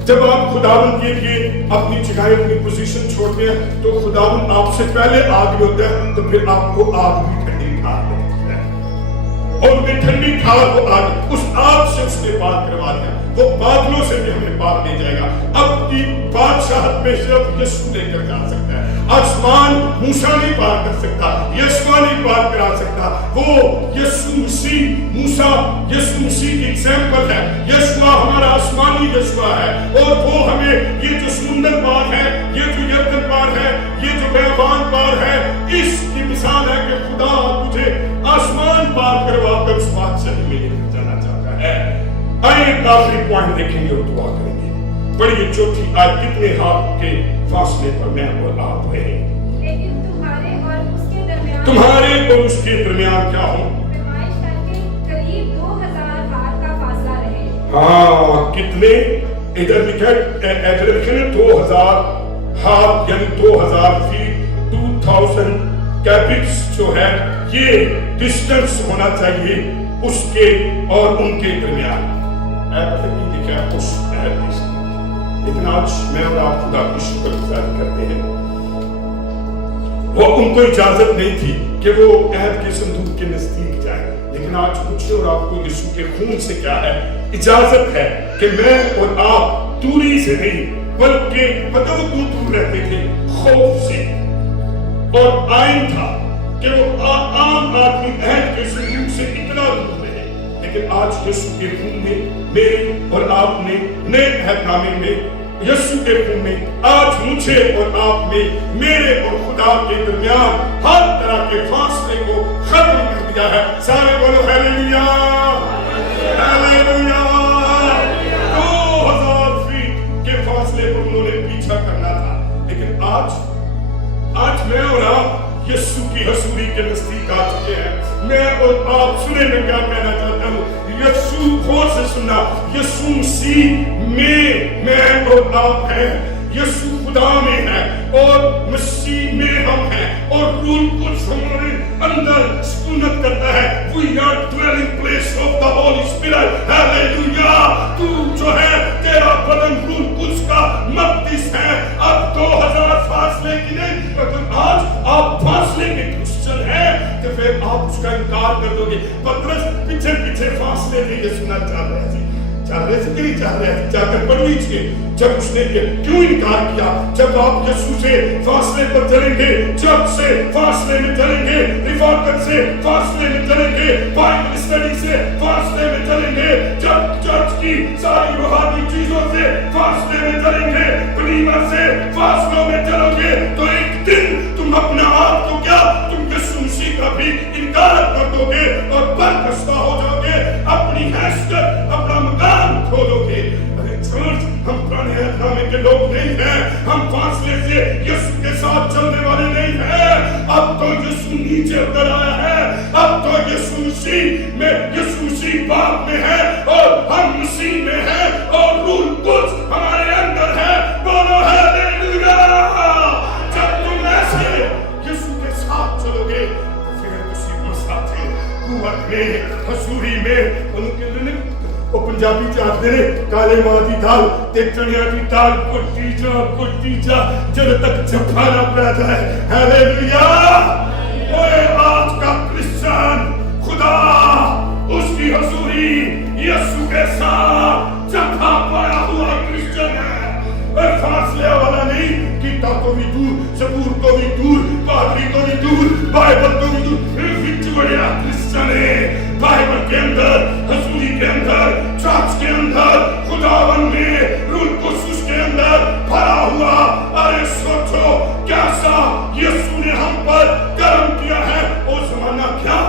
جب آپ خداوند کے لیے اپنی جگہیں اپنی پوزیشن چھوڑتے ہیں تو خداوند آپ سے پہلے آگ میں ہوتا ہے تو پھر آپ کو آگ بھی ٹھنڈی ٹھار دیتی ہے اور وہ ٹھنڈی ٹھار کو آگ اس آگ سے اس نے پار کروا دیا. وہ بادلوں سے بھی ہمیں پار لے جائے گا. اب کی بادشاہت میں صرف یسوع لے کر جا سکتا ہے. آسمان موسیٰ نہیں پار کر سکتا, یسوع نہیں پار کرا سکتا. وہ یسوع مسیح موسیٰ یسوع مسیح کی ایگزامپل ہے. یسوع ہمارا آسمانی یسوع ہے اور وہ ہمیں یہ جو سمندر پار ہے, یہ جو یردن پار ہے, یہ جو بیابان پار ہے, اس کی مثال ہے کہ خدا تجھے آسمان پار کروا کر اس بادشاہی میں لے کر جانا چاہتا ہے. آئیے آخری پوائنٹ دیکھیں گے اور دعا کریں گے. پڑھیے چوتھی آیت کتنے ہاتھ کے فاصلے پر میں اور آپ رہے لیکن تمہارے اور اس کے درمیان کیا ہو پیمائش کر کے قریب 2000 ہاتھ کا فاصلہ رہے. ہاں کتنے ادھر لکھا ہے 2000 ہاتھ یعنی 2000 فیٹ 2000 کیبٹس جو ہے یہ ڈسٹنس ہونا چاہیے اس کے اور ان کے درمیان. لکھا ہے اس حدیث. لیکن آج میں اور آپ خدا کی شکر گزاری کرتے ہیں وہ ان کو اجازت نہیں تھی کہ وہ عہد کے صندوق کے نزدیک جائیں. لیکن آج مجھے اور آپ کو یسوع کے خون سے کیا ہے اجازت ہے کہ میں اور آپ دوری سے نہیں بلکہ پتہ وہ دور رہتے تھے خوف سے اور آئین تھا کہ وہ عام آدمی عہد کے صندوق سے اتنا دور رہے. لیکن آج یسوع کے خون میں میرے اور آپ نے نئے عہد نامے میں یسوع کے خون میں آج مجھے اور آپ میں میرے اور خدا کے درمیان ہر طرح کے فاصلے کو ختم کر دیا ہے. سارے بولو ہیلیلویا ہیلیلویا. 2000 فیٹ کے فاصلے پر انہوں نے پیچھا کرنا تھا. لیکن آج میں اور آپ یسوع کی حضوری کے نزدیک آ چکے ہیں. میں اور آپ سنیں میں کیا کہنا چاہتا ہوں. یسوع غور سے سننا. یسوع مسیح میں اور آپ ہیں. یسوع خدا میں ہے اور مسیح میں ہم ہیں اور روح القدس ہمارے اندر سکونت کرتا ہے. We are dwelling place of the Holy Spirit. Hallelujah. تو جو ہے تیرا بدن روح القدس کا مقدس ہے. اب 2000 فاصلے کی نہیں. اگر آج آپ فاصلے کے کرسچن ہیں تو پھر آپ اس کا انکار کر دو گے. پترس پیچھے فاصلے دے کے سنا چاہ رہے تھے. چاہ رہے تھے کہ نہیں چاہ رہے تھے. جا کر پڑھ لیجیے. جب اس نے کیوں انکار کیا. جب آپ یسوع سے فاصلے پر چلیں گے, جب سے فاصلے میں چلیں گے, رفاقت سے فاصلے میں چلیں گے, بائبل اسٹڈی سے فاصلے میں چلیں گے, جب چرچ کی ساری روحانی چیزوں سے فاصلے میں چلیں گے, بلیور سے فاصلوں میں چلو گے, تو ایک دن تم اپنے آپ کو کیا تم یسوع مسیح کا بھی انکار کر دو گے اور برخستہ ہو جاؤ گے. اپنی حیثیت اپنا مقام کھو دو گے. ہم پرانے عہد نامے کے لوگ نہیں ہیں. ہم فاصلے سے یسوع کے ساتھ چلنے والے نہیں ہیں. اب تو یسوع نیچے اتر آیا ہے. اب تو یسوع مسیح باپ میں ہے اور ہم مسیح میں ہیں اور روح القدس ہمارے اندر ہے. بولو ہیلیلویا. جب تم ایسے یسوع کے ساتھ چلو گے تو پھر مسیح کے ساتھ قوت میں حضوری میں ان کے لیے وہ پنجابی چاہتے ہیں کالے ماں دی دال تے چنیا دی دال کٹی جا جب تک جھپا نہ پڑ جائے. ہیلیلویا. اوے آج کا کرسچن خدا اس کی حضوری یسوع کے ساتھ جھپا پڑا ہوا کرسچن ہے. اور فاصلے والا نہیں. کتاب تو بھی دور, زبور تو بھی دور, پادری تو بھی دور, بائبل تو بھی دور. بڑا کرسچن ہے. بائبل کے اندر, حضوری کے اندر, چرچ کے اندر, خداوند میں روح القدس اس کے اندر بھرا ہوا. ارے سوچو کیسا یسوع نے ہم پر کرم کیا ہے. وہ زمانہ کیا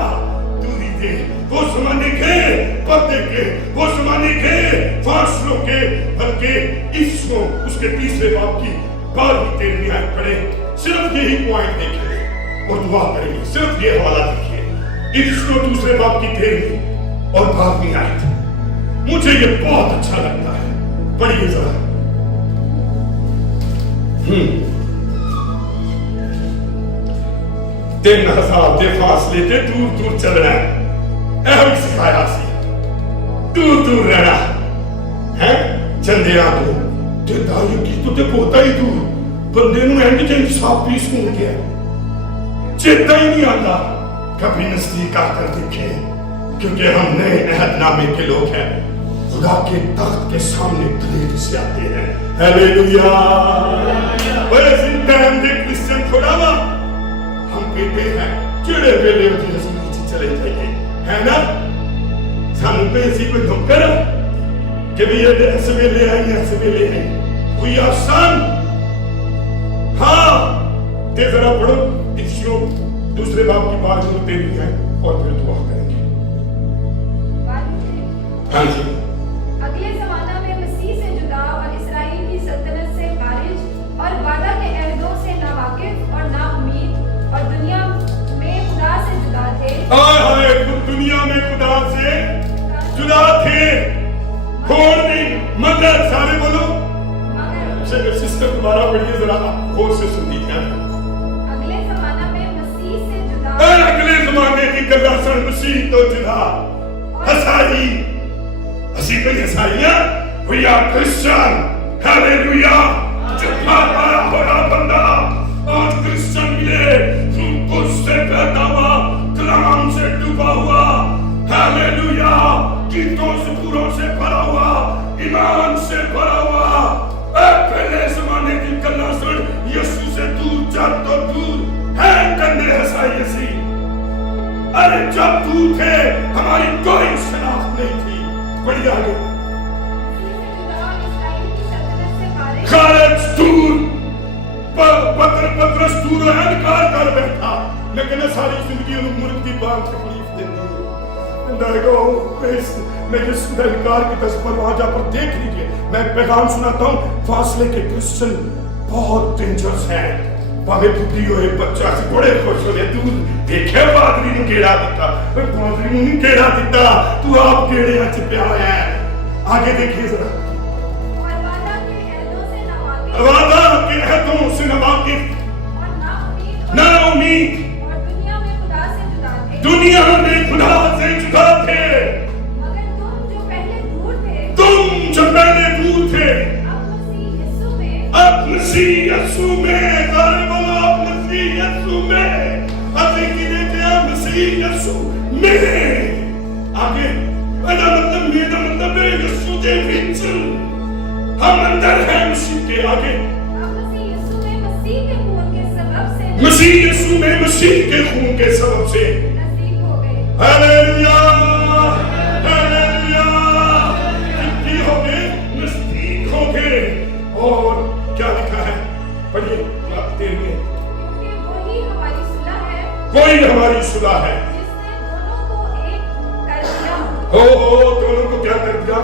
دوری تھے, وہ زمانے کے پردے کے, وہ زمانے کے فاصلوں کے, بلکہ اس کو اس کے تیسرے باپ کی 12ویں 13ویں آیت پڑھے. सिर्फ यही पॉइंट देखेंगे और दुआ करेंगे, सिर्फ ये हवाला देखिए, इसको दूसरे बाप की तेरी और बाप की आयत। मुझे ये बहुत अच्छा लगता है, पढ़िए जरा। तीन हजार के फासले से दूर दूर चलना है, ऐसा सिखाया सी, दूर दूर रहना है। चंदेरा तो दारू की तो पोता ही दूर बंदे नूं एंड च इंसाफ पीस हो गया, चेता ही नहीं आता कभी नजदीक आकर देखे, क्योंकि हम नए अहदनामे के लोग हैं, खुदा के तख्त के सामने दलेरी से आते हैं। हालेलुया। वैसे टाइम दे क्रिश्चियन खुदावा हम कहते हैं चिड़े वेले उठी नीचे चले जाइए, है ना? सानू पे इसी को धोकर कि भी ये ऐसे वेले हैं, ऐसे वेले हैं, वी आर सन। हाँ, ते जरा पढ़ो इफ्सियों दूसरे बाप की बात जो तेरी है और फिर दुआ करेंगे। हाँ जी। अगले जमाना में मसीह से जुदा और इस्राएल की सल्तनत से खारिज और वादा के अहदों से नावाकिफ और नाउम्मीद और दुनिया में खुदा से जुदा थे। दुनिया में खुदा से जुदा थे। कौन नहीं? मगर सारे बोलो। सिस्टर दोबारा पढ़िए जरा, गौर से सुनिए। अगले जमाना में मसीह से जुदा। अगले जमाने की गल्लासन मसीह तो जुदा। हसाई ਅਸੀਂ ਕੋਈ ਹਸਾਈਆਂ, we are Christian, hallelujah। जुटा पाया होया बंदा आज क्रिश्चियन मिले, कुछ से पैदा हुआ, कलाम से डूबा हुआ, हालेलुया, गीतों से पूरों से भरा हुआ, ईमान से भरा हुआ। पहले जमाने की गल्ला सुन, यीशु से दूर जा तो दूर है कंधे हसाई ऐसी। अरे जब दूर थे हमारी कोई शनाख्त नहीं थी। बढ़िया आगे। खारिज दूर, पत्रस दूर है, इनकार कर बैठा, लेकिन सारी जिंदगी उन्हें मुल्क की बात तकलीफ देती है। मैं जिसका इनकार की दस पर वहां जा पर देख लीजिए, मैं पैगाम सुनाता हूँ, फासले के क्रिश्चियन बहुत डेंजरस है। भावे बुद्धि हो एक बच्चा से बड़े खुश हो गए, तू देखे पादरी ने केड़ा दिता, पादरी ने केड़ा दिता, तू आप केड़े अच पिया है। आगे देखिए जरा। वादा के अहदों से नावाकिफ और नाउम्मीद और दुनिया में खुदा से जुदा थे। दुनिया में खुदा से जुदा थे। मगर तुम जो पहले दूर थे, तुम जो पहले दूर थे, अब मसीह यीशु में, अब मसीह यीशु में, सारे बोलो अब मसीह यीशु में, अभी की देते हैं मसीह यीशु में। आगे अदा मतलब मेरा मतलब है यीशु के बीच हम अंदर हैं मसीह के। आगे अब मसीह यीशु में मसीह के खून के सबब से, मसीह यीशु में मसीह के खून के सबब से नजदीक हो गए। हालेलुया, हालेलुया, कितनी हो गए? नजदीक हो गए। और क्या लिखा है? पढ़िए तेरे में, क्योंकि वही हमारी सुलह है, कोई हमारी सुलह है, जिसने दोनों को एक कर दिया। हो दोनों को क्या कर दिया?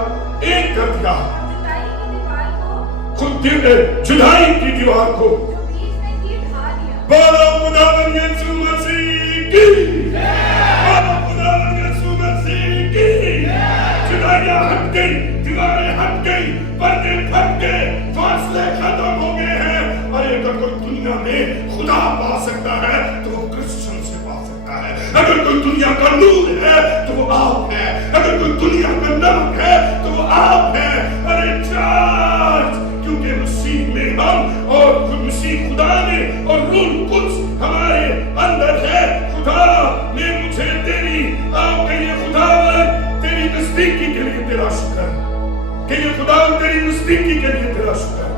एक कर दिया। जुदाई की दीवार को, खुद जुदाई की दीवार को जो बीच में थी, ढा दिया। बोलो खुदावंद यीशु मसीह की, बोलो खुदावंद यीशु मसीह की। जुदाइयां हट गई, दीवारें हट गई, पर्दे फट गए, फासले खत्म हो गए हैं। अरे अगर कोई दुनिया में खुदा पा सकता है तो वो क्रिश्चियन से पा सकता है। अगर कोई दुनिया का नूर है तो वो आप है, अगर कोई दुनिया का नमक है तो वो आप है। अरे चार्ज, क्योंकि मसीह में हम और मसीह खुदा ने और रूह कुछ हमारे अंदर है। खुदा ने मुझे तेरी आप कहिए खुदावन तेरी नजदीकी के लिए तेरा शुक्र, कहिए खुदावन तेरी नजदीकी के लिए तेरा शुक्र,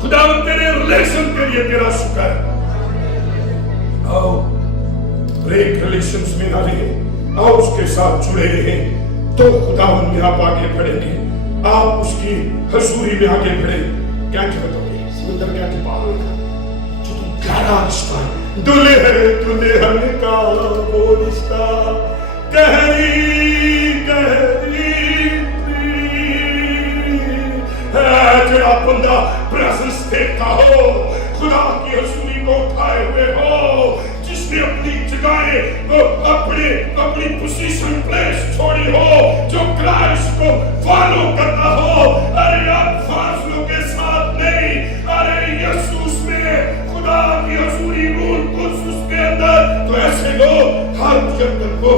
खुदावन तेरे रिलेशन के लिए तेरा शुक्र। आओ ब्रेक रिलेशंस में ना रहे, आओ उसके साथ जुड़े रहे, तो खुदावन में आप आगे बढ़ेंगे, आप उसकी हजूरी में आगे बढ़े। क्या बताओगे? समुद्र क्या पार होगा जो तुम गहरा रिश्ता, दुल्हन का वो रिश्ता, गहरी गहरी है। जो बंदा प्रेजेंस देखता हो, खुदा کو فالو کرتا ہو. ارے اب فاصلوں کے ساتھ نہیں, ارے یسوس میں خدا کی حضوری روح القدس اس کے اندر, تو ایسے لوگ ہر جنگل کو